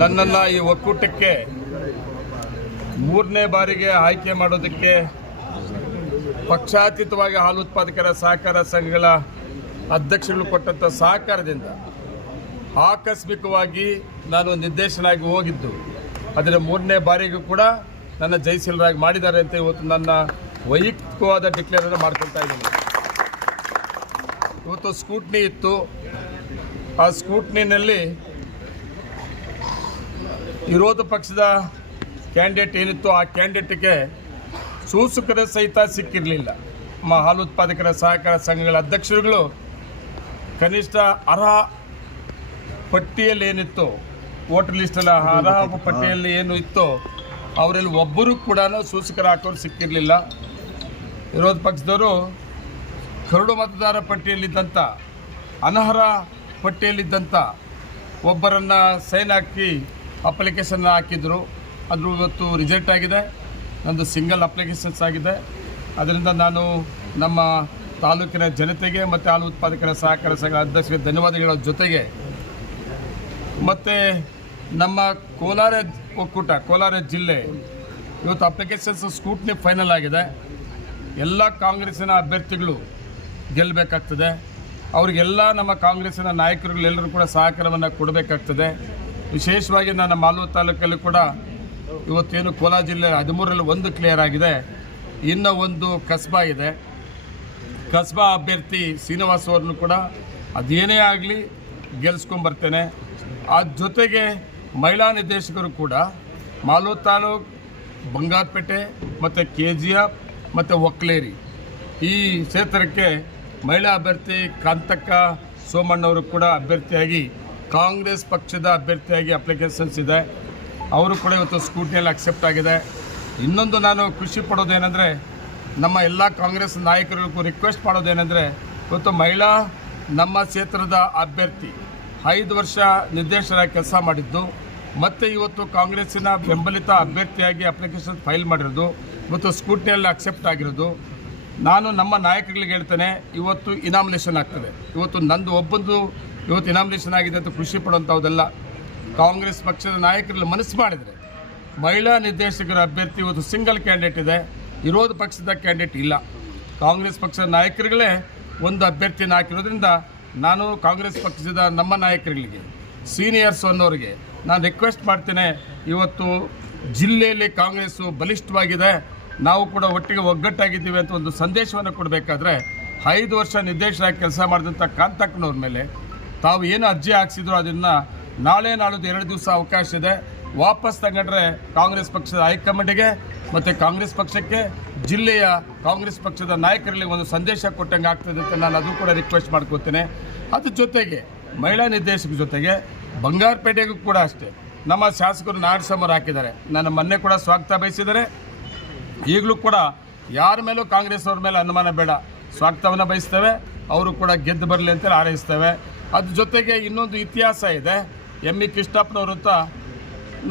ನನ್ನನ್ನು ಈ ಒಕ್ಕೂಟಕ್ಕೆ ಮೂರನೇ ಬಾರಿಗೆ ಆಯ್ಕೆ ಮಾಡೋದಕ್ಕೆ ಪಕ್ಷಾತೀತವಾಗಿ ಹಾಲು ಉತ್ಪಾದಕರ ಸಹಕಾರ ಸಂಘಗಳ ಅಧ್ಯಕ್ಷಗಳು ಕೊಟ್ಟಂಥ ಸಹಕಾರದಿಂದ ಆಕಸ್ಮಿಕವಾಗಿ ನಾನು ನಿರ್ದೇಶನಾಗಿ ಹೋಗಿದ್ದು. ಅದರ ಮೂರನೇ ಬಾರಿಗೂ ಕೂಡ ನನ್ನ ಜಯಶೀಲರಾಗಿ ಮಾಡಿದ್ದಾರೆ ಅಂತ ಇವತ್ತು ನನ್ನ ವೈಯಕ್ತಿಕವಾದ ಡಿಕ್ಲೇರನ್ನು ಮಾಡ್ಕೊಳ್ತಾ ಇದ್ದೀನಿ. ಇವತ್ತು ಸ್ಕೂಟ್ನಿ ಇತ್ತು. ಆ ಸ್ಕ್ರೂಟ್ನಿನಲ್ಲಿ ವಿರೋಧ ಪಕ್ಷದ ಕ್ಯಾಂಡಿಡೇಟ್ ಏನಿತ್ತು ಆ ಕ್ಯಾಂಡಿಡೇಟ್ಗೆ ಸೂಸುಕರ ಸಹಿತ ಸಿಕ್ಕಿರಲಿಲ್ಲ. ನಮ್ಮ ಹಾಲು ಉತ್ಪಾದಕರ ಸಹಕಾರ ಸಂಘಗಳ ಅಧ್ಯಕ್ಷರುಗಳು ಕನಿಷ್ಠ ಅರ್ಹ ಪಟ್ಟಿಯಲ್ಲಿ ಏನಿತ್ತು ವೋಟರ್ ಲಿಸ್ಟಲ್ಲಿ ಅರ್ಹ ಪಟ್ಟಿಯಲ್ಲಿ ಏನು ಇತ್ತು ಅವರಲ್ಲಿ ಒಬ್ಬರು ಕೂಡ ಸೂಸಕರ ಹಾಕೋರು ಸಿಕ್ಕಿರಲಿಲ್ಲ. ವಿರೋಧ ಪಕ್ಷದವರು ಕರಡು ಮತದಾರ ಪಟ್ಟಿಯಲ್ಲಿದ್ದಂಥ ಅನರ್ಹ ಪಟ್ಟಿಯಲ್ಲಿದ್ದಂಥ ಒಬ್ಬರನ್ನು ಸೈನ್ ಹಾಕಿ ಅಪ್ಲಿಕೇಶನ್ ಹಾಕಿದರು. ಅದು ಇವತ್ತು ರಿಜೆಕ್ಟ್ ಆಗಿದೆ. ನಂದು ಸಿಂಗಲ್ ಅಪ್ಲಿಕೇಶನ್ಸ್ ಆಗಿದೆ. ಅದರಿಂದ ನಾನು ನಮ್ಮ ತಾಲೂಕಿನ ಜನತೆಗೆ ಮತ್ತು ಹಾಲು ಉತ್ಪಾದಕರ ಸಹಕಾರ ಸಂಘ ಅಧ್ಯಕ್ಷರಿಗೆ ಧನ್ಯವಾದಗಳ. ಜೊತೆಗೆ ಮತ್ತು ನಮ್ಮ ಕೋಲಾರ ಒಕ್ಕೂಟ, ಕೋಲಾರ ಜಿಲ್ಲೆ ಇವತ್ತು ಅಪ್ಲಿಕೇಶನ್ಸ್ ಸ್ಕೂಟ್ನಿ ಫೈನಲ್ ಆಗಿದೆ. ಎಲ್ಲ ಕಾಂಗ್ರೆಸ್ಸಿನ ಅಭ್ಯರ್ಥಿಗಳು ಗೆಲ್ಲಬೇಕಾಗ್ತದೆ ಅವರಿಗೆಲ್ಲ ನಮ್ಮ ಕಾಂಗ್ರೆಸ್ಸಿನ ನಾಯಕರುಗಳೆಲ್ಲರೂ ಕೂಡ ಸಹಕಾರವನ್ನು ಕೊಡಬೇಕಾಗ್ತದೆ. ವಿಶೇಷವಾಗಿ ನನ್ನ ಮಾಲ್ವ ತಾಲೂಕಲ್ಲಿ ಕೂಡ ಇವತ್ತೇನು ಕೋಲಾರ ಜಿಲ್ಲೆ ಹದಿಮೂರರಲ್ಲಿ ಒಂದು ಕ್ಲಿಯರ್ ಆಗಿದೆ. ಇನ್ನೂ ಒಂದು ಕಸ್ಬಾ ಇದೆ. ಕಸ್ಬಾ ಅಭ್ಯರ್ಥಿ ಶ್ರೀನಿವಾಸ್ ಅವ್ರನ್ನು ಕೂಡ ಅದೇನೇ ಆಗಲಿ ಗೆಲ್ಸ್ಕೊಂಬರ್ತೇನೆ ಆ ಜೊತೆಗೆ ಮಹಿಳಾ ನಿರ್ದೇಶಕರು ಕೂಡ ಮಾಲೂರು ತಾಲೂಕು, ಬಂಗಾರಪೇಟೆ, ಮತ್ತು ಕೆ ಜಿ ಎಫ್ ಮತ್ತು ಒಕ್ಲೇರಿ ಈ ಕ್ಷೇತ್ರಕ್ಕೆ ಮಹಿಳಾ ಅಭ್ಯರ್ಥಿ ಕಾಂತಕ್ಕ ಸೋಮಣ್ಣವರು ಕೂಡ ಅಭ್ಯರ್ಥಿಯಾಗಿ ಕಾಂಗ್ರೆಸ್ ಪಕ್ಷದ ಅಭ್ಯರ್ಥಿಯಾಗಿ ಅಪ್ಲಿಕೇಶನ್ಸ್ ಇದೆ. ಅವರು ಕೂಡ ಇವತ್ತು ಸ್ಕೂಟಿಯಲ್ಲಿ ಅಕ್ಸೆಪ್ಟ್ ಆಗಿದೆ. ಇನ್ನೊಂದು ನಾನು ಖುಷಿ ಪಡೋದೇನೆಂದರೆ ನಮ್ಮ ಎಲ್ಲ ಕಾಂಗ್ರೆಸ್ ನಾಯಕರಿಗೂ ರಿಕ್ವೆಸ್ಟ್ ಮಾಡೋದೇನೆಂದರೆ ಇವತ್ತು ಮಹಿಳಾ ನಮ್ಮ ಕ್ಷೇತ್ರದ ಅಭ್ಯರ್ಥಿ ಐದು ವರ್ಷ ನಿರ್ದೇಶನ ಕೆಲಸ ಮಾಡಿದ್ದು, ಮತ್ತು ಇವತ್ತು ಕಾಂಗ್ರೆಸ್ಸಿನ ಬೆಂಬಲಿತ ಅಭ್ಯರ್ಥಿಯಾಗಿ ಅಪ್ಲಿಕೇಶನ್ ಫೈಲ್ ಮಾಡಿರೋದು, ಇವತ್ತು ಸ್ಕೂಟಿಯಲ್ಲಿ ಅಕ್ಸೆಪ್ಟ್ ಆಗಿರೋದು. ನಾನು ನಮ್ಮ ನಾಯಕರುಗಳಿಗೆ ಹೇಳ್ತೇನೆ, ಇವತ್ತು ಇನಾಮಿನೇಷನ್ ಆಗ್ತದೆ. ಇವತ್ತು ನಂದು ಒಬ್ಬಂದು, ಇವತ್ತು ಇನಾಮಿನೇಷನ್ ಆಗಿದೆ ಅಂತ ಖುಷಿ ಪಡುವಂಥದ್ದೆಲ್ಲ ಕಾಂಗ್ರೆಸ್ ಪಕ್ಷದ ನಾಯಕರಲ್ಲಿ ಮನಸ್ಸು ಮಾಡಿದರೆ, ಮಹಿಳಾ ನಿರ್ದೇಶಕರ ಅಭ್ಯರ್ಥಿ ಇವತ್ತು ಸಿಂಗಲ್ ಕ್ಯಾಂಡಿಡೇಟ್ ಇದೆ, ವಿರೋಧ ಪಕ್ಷದ ಕ್ಯಾಂಡಿಡೇಟ್ ಇಲ್ಲ. ಕಾಂಗ್ರೆಸ್ ಪಕ್ಷದ ನಾಯಕರುಗಳೇ ಒಂದು ಅಭ್ಯರ್ಥಿಯನ್ನು ಹಾಕಿರೋದ್ರಿಂದ ನಾನು ಕಾಂಗ್ರೆಸ್ ಪಕ್ಷದ ನಮ್ಮ ನಾಯಕರುಗಳಿಗೆ ಸೀನಿಯರ್ಸ್ ಅನ್ನೋರಿಗೆ ನಾನು ರಿಕ್ವೆಸ್ಟ್ ಮಾಡ್ತೇನೆ, ಇವತ್ತು ಜಿಲ್ಲೆಯಲ್ಲಿ ಕಾಂಗ್ರೆಸ್ಸು ಬಲಿಷ್ಠವಾಗಿದೆ. ನಾವು ಕೂಡ ಒಟ್ಟಿಗೆ ಒಗ್ಗಟ್ಟಾಗಿದ್ದೀವಿ ಅಂತ ಒಂದು ಸಂದೇಶವನ್ನು ಕೊಡಬೇಕಾದ್ರೆ ಐದು ವರ್ಷ ನಿರ್ದೇಶನಾಗಿ ಕೆಲಸ ಮಾಡಿದಂಥ ಕಾಂತಕ್ಕನವ್ರ ಮೇಲೆ ತಾವು ಏನು ಅರ್ಜಿ ಹಾಕ್ಸಿದ್ರು ಅದನ್ನು ನಾಳೆ ನಾಳಿದ್ದು ಎರಡು ದಿವಸ ಅವಕಾಶ ಇದೆ. ವಾಪಸ್ ತಗೊಂಡ್ರೆ ಕಾಂಗ್ರೆಸ್ ಪಕ್ಷದ ಹೈಕಮಾಂಡಿಗೆ ಮತ್ತು ಕಾಂಗ್ರೆಸ್ ಪಕ್ಷಕ್ಕೆ ಜಿಲ್ಲೆಯ ಕಾಂಗ್ರೆಸ್ ಪಕ್ಷದ ನಾಯಕರಲ್ಲಿ ಒಂದು ಸಂದೇಶ ಕೊಟ್ಟಂಗೆ ಆಗ್ತದೆ ಅಂತ ನಾನು ಅದು ಕೂಡ ರಿಕ್ವೆಸ್ಟ್ ಮಾಡ್ಕೋತೇನೆ. ಅದ್ರ ಜೊತೆಗೆ ಮಹಿಳಾ ನಿರ್ದೇಶಕ ಜೊತೆಗೆ ಬಂಗಾರಪೇಟೆಗೂ ಕೂಡ ಅಷ್ಟೇ. ನಮ್ಮ ಶಾಸಕರು ನಾಡಸಮರು ಹಾಕಿದ್ದಾರೆ. ನನ್ನ ಮೊನ್ನೆ ಕೂಡ ಸ್ವಾಗತ ಬಯಸಿದ್ದಾರೆ. ಈಗಲೂ ಕೂಡ ಯಾರ ಮೇಲೂ ಕಾಂಗ್ರೆಸ್ ಅವ್ರ ಮೇಲೆ ಅನುಮಾನ ಬೇಡ. ಸ್ವಾಗತವನ್ನು ಬಯಸ್ತೇವೆ. ಅವರು ಕೂಡ ಗೆದ್ದು ಬರಲಿ ಅಂತೇಳಿ ಹಾರೈಸ್ತೇವೆ. ಅದ್ರ ಜೊತೆಗೆ ಇನ್ನೊಂದು ಇತಿಹಾಸ ಇದೆ. ಎಂ ಇ ಕೃಷ್ಣಪ್ಪನವರು ಅಂತ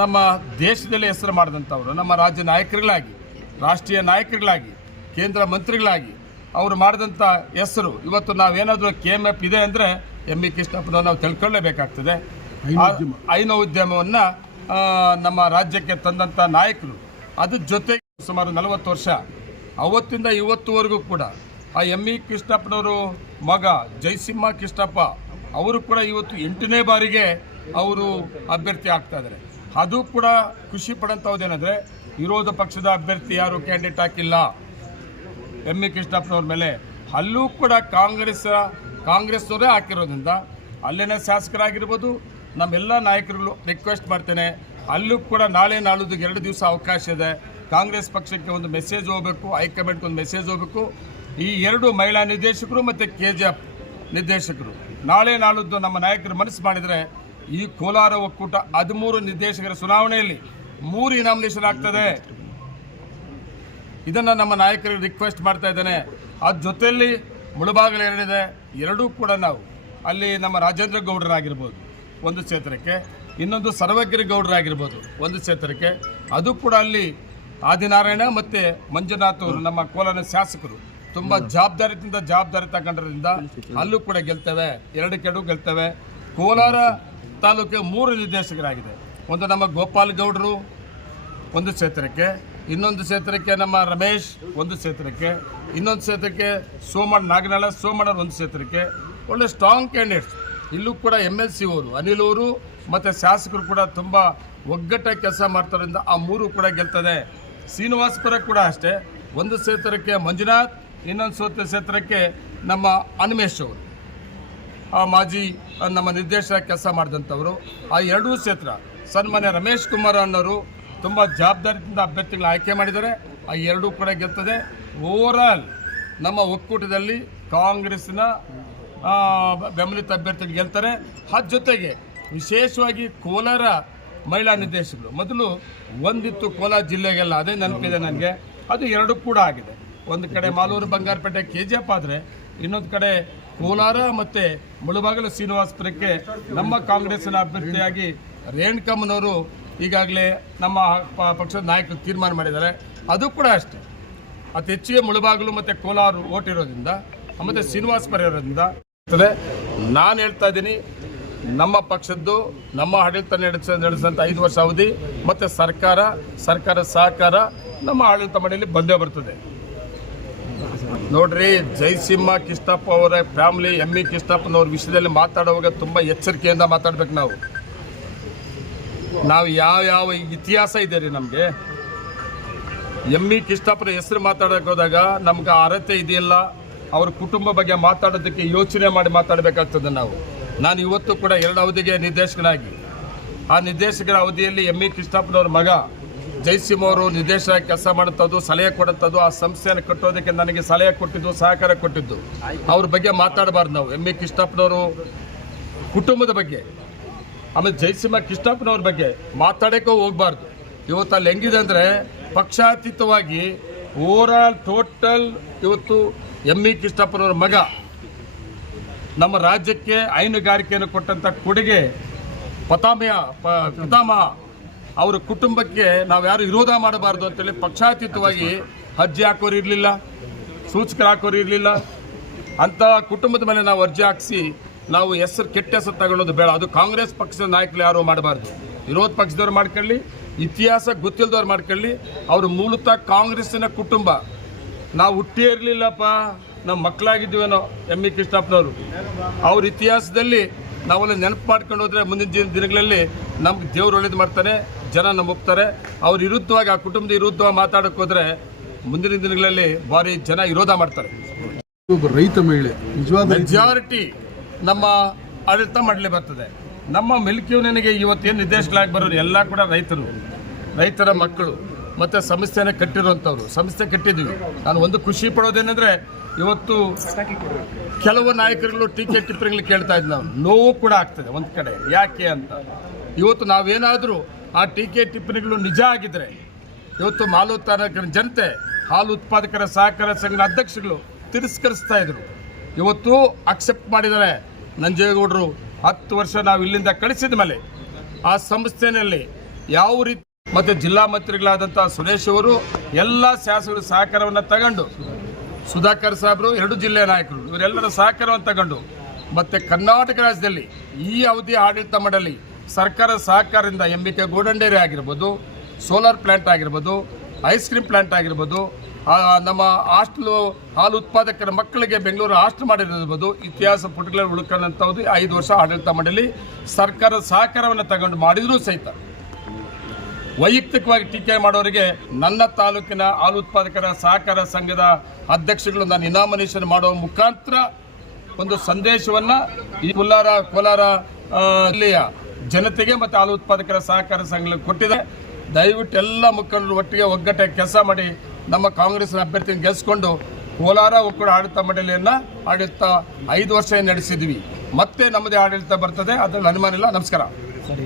ನಮ್ಮ ದೇಶದಲ್ಲಿ ಹೆಸರು ಮಾಡಿದಂಥವ್ರು ನಮ್ಮ ರಾಜ್ಯ ನಾಯಕರುಗಳಾಗಿ ರಾಷ್ಟ್ರೀಯ ನಾಯಕರುಗಳಾಗಿ ಕೇಂದ್ರ ಮಂತ್ರಿಗಳಾಗಿ ಅವರು ಮಾಡಿದಂಥ ಹೆಸರು. ಇವತ್ತು ನಾವೇನಾದರೂ ಕೆ ಎಂ ಎಫ್ ಇದೆ ಅಂದರೆ ಎಂ ಇ ಕೃಷ್ಣಪ್ಪನವ್ರು ನಾವು ತಿಳ್ಕೊಳ್ಳೇಬೇಕಾಗ್ತದೆ. ಐನೋ ಉದ್ಯಮವನ್ನು ನಮ್ಮ ರಾಜ್ಯಕ್ಕೆ ತಂದಂಥ ನಾಯಕರು. ಅದ್ರ ಜೊತೆಗೆ ಸುಮಾರು ನಲವತ್ತು ವರ್ಷ. ಅವತ್ತಿಂದ ಇವತ್ತುವರೆಗೂ ಕೂಡ ಆ ಎಂ ಇ ಕೃಷ್ಣಪ್ಪನವರು, ಮಗ ಜಯಸಿಂಹ ಕೃಷ್ಣಪ್ಪ, ಅವರು ಕೂಡ ಇವತ್ತು ಎಂಟನೇ ಬಾರಿಗೆ ಅವರು ಅಭ್ಯರ್ಥಿ ಆಗ್ತಾ ಇದ್ದಾರೆ. ಅದು ಕೂಡ ಖುಷಿ ಪಡೋಂಥದ್ದೇನೆಂದರೆ ವಿರೋಧ ಪಕ್ಷದ ಅಭ್ಯರ್ಥಿ ಯಾರು ಕ್ಯಾಂಡಿಡೇಟ್ ಹಾಕಿಲ್ಲ. ಎಂ ಇ ಕೃಷ್ಣಪ್ಪನವ್ರ ಮೇಲೆ ಅಲ್ಲೂ ಕೂಡ ಕಾಂಗ್ರೆಸ್, ಕಾಂಗ್ರೆಸ್ನವರೇ ಹಾಕಿರೋದ್ರಿಂದ ಅಲ್ಲಿನ ಶಾಸಕರಾಗಿರ್ಬೋದು, ನಮ್ಮೆಲ್ಲ ನಾಯಕರುಗಳು ರಿಕ್ವೆಸ್ಟ್ ಮಾಡ್ತೇನೆ. ಅಲ್ಲೂ ಕೂಡ ನಾಳೆ ನಾಳಿದ್ದು ಎರಡು ದಿವಸ ಅವಕಾಶ ಇದೆ. ಕಾಂಗ್ರೆಸ್ ಪಕ್ಷಕ್ಕೆ ಒಂದು ಮೆಸೇಜ್ ಹೋಗಬೇಕು, ಹೈಕಮಾಂಡ್ಗೆ ಒಂದು ಮೆಸೇಜ್ ಹೋಗಬೇಕು. ಈ ಎರಡು ಮಹಿಳಾ ನಿರ್ದೇಶಕರು ಮತ್ತು ಕೆ ಜಿ ಎಫ್ ನಿರ್ದೇಶಕರು. ನಾಳೆ ನಾಳಿದ್ದು ನಮ್ಮ ನಾಯಕರು ಮನಸ್ಸು ಮಾಡಿದರೆ ಈ ಕೋಲಾರ ಒಕ್ಕೂಟ ಹದಿಮೂರು ನಿರ್ದೇಶಕರ ಚುನಾವಣೆಯಲ್ಲಿ ಮೂರು ಇನಾಮಿನೇಷನ್ ಆಗ್ತದೆ. ಇದನ್ನು ನಮ್ಮ ನಾಯಕರಿಗೆ ರಿಕ್ವೆಸ್ಟ್ ಮಾಡ್ತಾ ಇದ್ದೇನೆ. ಅದ್ರ ಜೊತೆಯಲ್ಲಿ ಮುಳುಬಾಗಿಲು ಎರಡಿದೆ ಎರಡೂ ಕೂಡ ನಾವು ಅಲ್ಲಿ ನಮ್ಮ ರಾಜೇಂದ್ರ ಗೌಡರಾಗಿರ್ಬೋದು ಒಂದು ಕ್ಷೇತ್ರಕ್ಕೆ. ಇನ್ನೊಂದು ಸರ್ವಗಿರಿ ಗೌಡರಾಗಿರ್ಬೋದು ಒಂದು ಕ್ಷೇತ್ರಕ್ಕೆ. ಅದು ಕೂಡ ಅಲ್ಲಿ ಆದಿನಾರಾಯಣ ಮತ್ತು ಮಂಜುನಾಥ್ ಅವರು ನಮ್ಮ ಕೋಲಾರ ಶಾಸಕರು. ತುಂಬ ಜವಾಬ್ದಾರಿಯಿಂದ ಜವಾಬ್ದಾರಿ ತಗೊಂಡ್ರಿಂದ ಅಲ್ಲೂ ಕೂಡ ಗೆಲ್ತವೆ, ಎರಡು ಕೆಡು ಗೆಲ್ತವೆ. ಕೋಲಾರ ತಾಲೂಕಿಗೆ ಮೂರು ನಿರ್ದೇಶಕರಾಗಿದೆ. ಒಂದು ನಮ್ಮ ಗೋಪಾಲ್ ಗೌಡರು, ಒಂದು ಕ್ಷೇತ್ರಕ್ಕೆ. ಇನ್ನೊಂದು ಕ್ಷೇತ್ರಕ್ಕೆ ನಮ್ಮ ರಮೇಶ್, ಒಂದು ಕ್ಷೇತ್ರಕ್ಕೆ. ಇನ್ನೊಂದು ಕ್ಷೇತ್ರಕ್ಕೆ ಸೋಮಣ್ಣ ನಾಗನಾಳ ಸೋಮಣ್ಣ ಒಂದು ಕ್ಷೇತ್ರಕ್ಕೆ. ಒಳ್ಳೆ ಸ್ಟ್ರಾಂಗ್ ಕ್ಯಾಂಡಿಡೇಟ್ಸ್ ಇಲ್ಲೂ ಕೂಡ ಎಂ ಎಲ್ ಸಿ ಅವರು, ಅನಿಲ್ ಅವರು ಮತ್ತು ಶಾಸಕರು ಕೂಡ ತುಂಬ ಒಗ್ಗಟ್ಟಾಗಿ ಕೆಲಸ ಮಾಡ್ತಾರಿಂದ ಆ ಮೂರು ಕೂಡ ಗೆಲ್ತದೆ. ಶ್ರೀನಿವಾಸಪುರ ಕೂಡ ಅಷ್ಟೇ. ಒಂದು ಕ್ಷೇತ್ರಕ್ಕೆ ಮಂಜುನಾಥ್, ಇನ್ನೊಂದು ಸೋತ ಕ್ಷೇತ್ರಕ್ಕೆ ನಮ್ಮ ಅನ್ಮೇಶ್ ಅವರು. ಆ ಮಾಜಿ ನಮ್ಮ ನಿರ್ದೇಶಕ ಕೆಲಸ ಮಾಡಿದಂಥವರು. ಆ ಎರಡೂ ಕ್ಷೇತ್ರ, ಸನ್ಮಾನ್ಯ ರಮೇಶ್ ಕುಮಾರ್ ಅನ್ನೋರು ತುಂಬ ಜವಾಬ್ದಾರಿಯಿಂದ ಅಭ್ಯರ್ಥಿಗಳ ಆಯ್ಕೆ ಮಾಡಿದ್ದಾರೆ. ಆ ಎರಡೂ ಕೂಡ ಗೆಲ್ತದೆ ಓವರಾಲ್ ನಮ್ಮ ಒಕ್ಕೂಟದಲ್ಲಿ ಕಾಂಗ್ರೆಸ್ನ ಬೆಂಬಲಿತ ಅಭ್ಯರ್ಥಿಗಳು ಗೆಲ್ತಾರೆ. ಅದ್ರ ಜೊತೆಗೆ ವಿಶೇಷವಾಗಿ ಕೋಲಾರ ಮಹಿಳಾ ನಿರ್ದೇಶಕರು. ಮೊದಲು ಒಂದಿತ್ತು ಕೋಲಾರ ಜಿಲ್ಲೆಗೆಲ್ಲ ಅದೇ ನೆನಪಿದೆ ನನಗೆ. ಅದು ಎರಡು ಕೂಡ ಆಗಿದೆ. ಒಂದು ಕಡೆ Malur Bangarapete K G F ಆದರೆ ಇನ್ನೊಂದು ಕಡೆ ಕೋಲಾರ ಮತ್ತು ಮುಳುಬಾಗಿಲು ಶ್ರೀನಿವಾಸಪುರಕ್ಕೆ ನಮ್ಮ ಕಾಂಗ್ರೆಸ್ನ ಅಭ್ಯರ್ಥಿಯಾಗಿ ರೇಣುಕಮ್ಮನವರು ಈಗಾಗಲೇ ನಮ್ಮ ಪಕ್ಷದ ನಾಯಕರು ತೀರ್ಮಾನ ಮಾಡಿದ್ದಾರೆ. ಅದು ಕೂಡ ಅಷ್ಟೇ. ಅತಿ ಹೆಚ್ಚಿಗೆ ಮುಳುಬಾಗಿಲು ಮತ್ತು ಕೋಲಾರ ಓಟ್ ಇರೋದ್ರಿಂದ ಮತ್ತು ಶ್ರೀನಿವಾಸಪುರ ಇರೋದ್ರಿಂದ. ನಾನು ಹೇಳ್ತಾ ಇದ್ದೀನಿ ನಮ್ಮ ಪಕ್ಷದ್ದು, ನಮ್ಮ ಆಡಳಿತ ನಡೆಸ ನಡೆಸಿದಂಥ ಐದು ವರ್ಷ ಅವಧಿ, ಮತ್ತು ಸರ್ಕಾರ ಸರ್ಕಾರ ಸಹಕಾರ ನಮ್ಮ ಆಡಳಿತ ಮಂಡಳಿ ಬಂದೇ ಬರ್ತದೆ. ನೋಡ್ರಿ ಜಯಸಿಂಹ ಕೃಷ್ಣಪ್ಪ ಅವರ ಫ್ಯಾಮಿಲಿ ಎಂ ಇ ಕೃಷ್ಣಪ್ಪನವ್ರ ವಿಷಯದಲ್ಲಿ ಮಾತಾಡುವಾಗ ತುಂಬ ಎಚ್ಚರಿಕೆಯಿಂದ ಮಾತಾಡ್ಬೇಕು ನಾವು. ನಾವು ಯಾವ ಯಾವ ಇತಿಹಾಸ ಇದೆ ರೀ ನಮಗೆ? ಎಂ ಇ ಕೃಷ್ಣಪ್ಪನ ಹೆಸರು ಮಾತಾಡೋಕೆ ಹೋದಾಗ ನಮ್ಗೆ ಅರ್ಹತೆ ಇದೆಯಲ್ಲ, ಅವ್ರ ಕುಟುಂಬ ಬಗ್ಗೆ ಮಾತಾಡೋದಕ್ಕೆ ಯೋಚನೆ ಮಾಡಿ ಮಾತಾಡಬೇಕಾಗ್ತದೆ ನಾವು. ನಾನು ಇವತ್ತು ಕೂಡ ಎರಡು ಅವಧಿಗೆ ನಿರ್ದೇಶಕನಾಗಿ, ಆ ನಿರ್ದೇಶಕರ ಅವಧಿಯಲ್ಲಿ ಎಂ. ಇ ಕೃಷ್ಣಪ್ಪನವ್ರ ಮಗ ಜಯಸಿಂಹ ಅವರು ನಿರ್ದೇಶನ ಕೆಲಸ ಮಾಡುತ್ತದ್ದು, ಸಲಹೆ ಕೊಡುತ್ತದ್ದು, ಆ ಸಂಸ್ಥೆಯನ್ನು ಕಟ್ಟೋದಕ್ಕೆ ನನಗೆ ಸಲಹೆ ಕೊಟ್ಟಿದ್ದು, ಸಹಕಾರ ಕೊಟ್ಟಿದ್ದು. ಅವ್ರ ಬಗ್ಗೆ ಮಾತಾಡಬಾರ್ದು ನಾವು. ಎಂ. ಇ ಕೃಷ್ಣಪ್ಪನವರು ಕುಟುಂಬದ ಬಗ್ಗೆ, ಆಮೇಲೆ ಜಯಸಿಂಹ ಕೃಷ್ಣಪ್ಪನವ್ರ ಬಗ್ಗೆ ಮಾತಾಡೋಕ್ಕೂ ಹೋಗಬಾರ್ದು. ಇವತ್ತು ಅಲ್ಲಿ ಹೆಂಗಿದೆ ಅಂದರೆ ಪಕ್ಷಾತೀತವಾಗಿ ಓವರಾಲ್ ಟೋಟಲ್ ಇವತ್ತು ಎಂ. ಇ ಕೃಷ್ಣಪ್ಪನವ್ರ ಮಗ ನಮ್ಮ ರಾಜ್ಯಕ್ಕೆ ಹೈನುಗಾರಿಕೆಯನ್ನು ಕೊಟ್ಟಂಥ ಕೊಡುಗೆ ಪತಾಮಯ, ಪ, ಪಿತಾಮಹ ಅವರ ಕುಟುಂಬಕ್ಕೆ ನಾವು ಯಾರು ವಿರೋಧ ಮಾಡಬಾರ್ದು ಅಂತೇಳಿ ಪಕ್ಷಾತೀತವಾಗಿ ಅರ್ಜಿ ಹಾಕೋರು ಇರಲಿಲ್ಲ, ಸೂಚಕರು ಹಾಕೋರು ಇರಲಿಲ್ಲ. ಅಂತ ಕುಟುಂಬದ ಮೇಲೆ ನಾವು ಅರ್ಜಿ ಹಾಕಿಸಿ ನಾವು ಹೆಸರು, ಕೆಟ್ಟ ಹೆಸರು ತಗೊಳ್ಳೋದು ಬೇಡ. ಅದು ಕಾಂಗ್ರೆಸ್ ಪಕ್ಷದ ನಾಯಕರು ಯಾರು ಮಾಡಬಾರ್ದು. ವಿರೋಧ ಪಕ್ಷದವ್ರು ಮಾಡ್ಕೊಳ್ಳಿ, ಇತಿಹಾಸ ಗೊತ್ತಿಲ್ಲದವ್ರು ಮಾಡ್ಕೊಳ್ಳಿ. ಅವರು ಮೂಲತಃ ಕಾಂಗ್ರೆಸ್ಸಿನ ಕುಟುಂಬ. ನಾವು ಹುಟ್ಟೇ ಇರಲಿಲ್ಲಪ್ಪ. ನಮ್ಮ ಮಕ್ಕಳಾಗಿದ್ದೀವೇನೋ ಎಂ ಇ ಕೃಷ್ಣಪ್ಪನವರು. ಅವ್ರ ಇತಿಹಾಸದಲ್ಲಿ ನಾವೆಲ್ಲ ನೆನಪು ಮಾಡ್ಕೊಂಡು ಹೋದ್ರೆ ಮುಂದಿನ ದಿನ- ದಿನಗಳಲ್ಲಿ ನಮ್ಗೆ ದೇವ್ರು ಒಳ್ಳೇದು ಮಾಡ್ತಾರೆ ಜನ ಒಪ್ತಾರೆ. ಅವ್ರ ವಿರುದ್ಧವಾಗಿ ಆ ಕುಟುಂಬದ ವಿರುದ್ಧವಾಗಿ ಮಾತಾಡೋಕೆ ಹೋದ್ರೆ ಮುಂದಿನ ದಿನಗಳಲ್ಲಿ ಭಾರಿ ಜನ ವಿರೋಧ ಮಾಡ್ತಾರೆ. ಒಬ್ಬ ರೈತ ಮಹಿಳೆ ಮೆಜಾರಿಟಿ ನಮ್ಮ ಆಡಳಿತ ಮಾಡಲಿ ಬರ್ತದೆ. ನಮ್ಮ ಮಿಲ್ಕ್ ಯೂನಿಯನ್ಗೆ ಇವತ್ತೇನು ನಿರ್ದೇಶಗಳಾಗಿ ಬರೋರು? ಎಲ್ಲ ಕೂಡ ರೈತರು. ರೈತರ ಮಕ್ಕಳು. ಮತ್ತು ಸಂಸ್ಥೆನ ಕಟ್ಟಿರುವಂಥವ್ರು. ಸಂಸ್ಥೆ ಕಟ್ಟಿದ್ವಿ ನಾನು ಒಂದು ಖುಷಿ ಪಡೋದೇನೆಂದರೆ ಇವತ್ತು ಕೆಲವು ನಾಯಕರುಗಳು ಟೀಕೆ ಟಿಪ್ಪಣಿಗಳು ಕೇಳ್ತಾ ಇದ್ದ ನಾವು. ನೋವು ಕೂಡ ಆಗ್ತದೆ ಒಂದು ಕಡೆ. ಯಾಕೆ ಅಂತ. ಇವತ್ತು ನಾವೇನಾದರೂ ಆ ಟೀಕೆ ಟಿಪ್ಪಣಿಗಳು ನಿಜ ಆಗಿದ್ರೆ, ಇವತ್ತು ಮಾಲು ಜನತೆ, ಹಾಲು ಉತ್ಪಾದಕರ ಸಹಕಾರ ಸಂಘದ ಅಧ್ಯಕ್ಷಗಳು ತಿರಸ್ಕರಿಸ್ತಾ ಇದ್ರು. ಇವತ್ತು ಅಕ್ಸೆಪ್ಟ್ ಮಾಡಿದ್ದಾರೆ. ನಂಜೇಗೌಡರು ಹತ್ತು ವರ್ಷ ನಾವು ಇಲ್ಲಿಂದ ಕಳಿಸಿದ ಮೇಲೆ ಆ ಸಂಸ್ಥೆಯಲ್ಲಿ ಯಾವ ರೀತಿ ಮತ್ತು ಜಿಲ್ಲಾ ಮಂತ್ರಿಗಳಾದಂಥ ಸುರೇಶ್ ಅವರು ಎಲ್ಲ ಶಾಸಕರು ಸಹಕಾರವನ್ನು ತಗೊಂಡು ಸುಧಾಕರ್ ಸಾಹೇಬರು ಎರಡು ಜಿಲ್ಲೆಯ ನಾಯಕರು. ಇವರೆಲ್ಲರ ಸಹಕಾರವನ್ನು ತಗೊಂಡು ಮತ್ತು ಕರ್ನಾಟಕ ರಾಜ್ಯದಲ್ಲಿ ಈ ಅವಧಿ ಆಡಳಿತ ಮಾಡಲಿ ಸರ್ಕಾರ ಸಹಕಾರದಿಂದ ಎಂ ಬಿ ಕೆ ಗೋಡಂಡೇರಿ ಆಗಿರ್ಬೋದು ಸೋಲಾರ್ ಪ್ಲಾಂಟ್ ಆಗಿರ್ಬೋದು ಐಸ್ ಕ್ರೀಮ್ ಪ್ಲಾಂಟ್ ಆಗಿರ್ಬೋದು ನಮ್ಮ ಹಾಸ್ಟೆಲು ಹಾಲು ಉತ್ಪಾದಕರ ಮಕ್ಕಳಿಗೆ ಬೆಂಗಳೂರು ಹಾಸ್ಟೆಲ್ ಮಾಡಿರ್ಬೋದು. ಇತಿಹಾಸ ಪುಟಗಳಲ್ಲಿ ಉಳ್ಕೊಂಡಂಥದ್ದು ಐದು ವರ್ಷ ಆಡಳಿತ ಮಾಡಲಿ ಸರ್ಕಾರ ಸಹಕಾರವನ್ನು ತಗೊಂಡು ಮಾಡಿದರೂ ಸಹಿತ. ವೈಯಕ್ತಿಕವಾಗಿ ಟೀಕೆ ಮಾಡೋರಿಗೆ ನನ್ನ ತಾಲೂಕಿನ ಹಾಲು ಉತ್ಪಾದಕರ ಸಹಕಾರ ಸಂಘದ ಅಧ್ಯಕ್ಷಗಳು ನಾನು ಇನಾಮಿನೇಷನ್ ಮಾಡುವ ಮುಖಾಂತರ ಒಂದು ಸಂದೇಶವನ್ನ ಈ ಕೋಲಾರ ಕೋಲಾರ ಜಿಲ್ಲೆಯ ಜನತೆಗೆ ಮತ್ತು ಹಾಲು ಉತ್ಪಾದಕರ ಸಹಕಾರ ಸಂಘಗಳಿಗೆ ಕೊಟ್ಟಿದೆ. ದಯವಿಟ್ಟು ಎಲ್ಲ ಮುಖಂಡರು ಒಟ್ಟಿಗೆ ಒಗ್ಗಟ್ಟೆ ಕೆಲಸ ಮಾಡಿ ನಮ್ಮ ಕಾಂಗ್ರೆಸ್ನ ಅಭ್ಯರ್ಥಿಯನ್ನು ಗೆಲ್ಲಿಸ್ಕೊಂಡು ಕೋಲಾರ ಒಕ್ಕೂಟ ಆಡಳಿತ ಮಂಡಳಿಯನ್ನ ಆಡಳಿತ ಐದು ವರ್ಷ ನಡೆಸಿದ್ವಿ ಮತ್ತೆ ನಮ್ಮದೇ ಆಡಳಿತ ಬರ್ತದೆ, ಅದರಲ್ಲಿ ಅನುಮಾನ ಇಲ್ಲ. ನಮಸ್ಕಾರ.